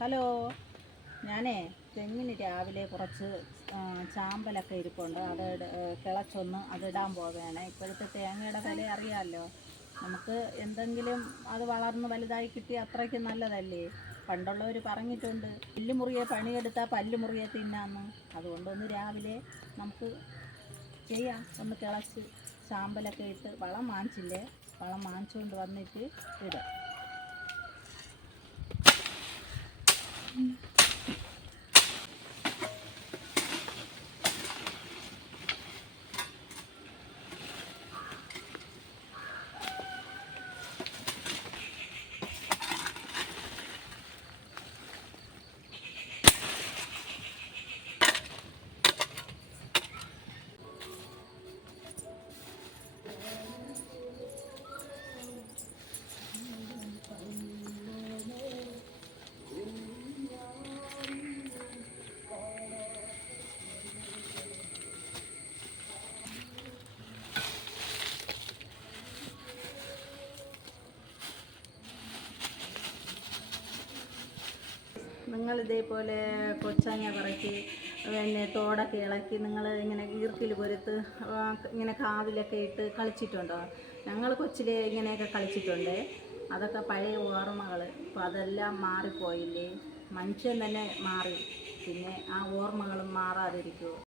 Hello, ഞാനേ തെങ്ങിന് രാവിലെ കുറച്ച് ചാമ്പലൊക്കെ ഇരിപ്പുണ്ട്. കിളച്ചൊന്ന് അതിടാൻ പോവുകയാണ്. ഇപ്പോഴത്തെ തേങ്ങയുടെ വില അറിയാമല്ലോ. നമുക്ക് എന്തെങ്കിലും അത് വളർന്ന് വലുതായി കിട്ടി അത്രയ്ക്ക് നല്ലതല്ലേ. പണ്ടുള്ളവർ പറഞ്ഞിട്ടുണ്ട്, പുല്ലുമുറിയെ പണിയെടുത്താൽ പല്ലുമുറിയെ തിന്നാന്ന്. അതുകൊണ്ടൊന്ന് രാവിലെ നമുക്ക് ചെയ്യാം. ഒന്ന് കിളച്ച് ചാമ്പലൊക്കെ ഇട്ട് വളം വാങ്ങിച്ചില്ലേ, വളം വാങ്ങിച്ചുകൊണ്ട് വന്നിട്ട് ഇടാം. നിങ്ങൾ ഇതേപോലെ കൊച്ചങ്ങ പറക്കി പിന്നെ തോടൊക്കെ ഇളക്കി നിങ്ങൾ ഇങ്ങനെ ഈർക്കിൽ പൊരുത്ത് ഇങ്ങനെ കാവിലൊക്കെ ഇട്ട് കളിച്ചിട്ടുണ്ടോ? ഞങ്ങൾ കൊച്ചിലെ ഇങ്ങനെയൊക്കെ കളിച്ചിട്ടുണ്ട്. അതൊക്കെ പഴയ ഓർമ്മകൾ. അപ്പോൾ അതെല്ലാം മാറിപ്പോയില്ലേ, മനുഷ്യൻ തന്നെ മാറി. പിന്നെ ആ ഓർമ്മകളും മാറാതിരിക്കുമോ?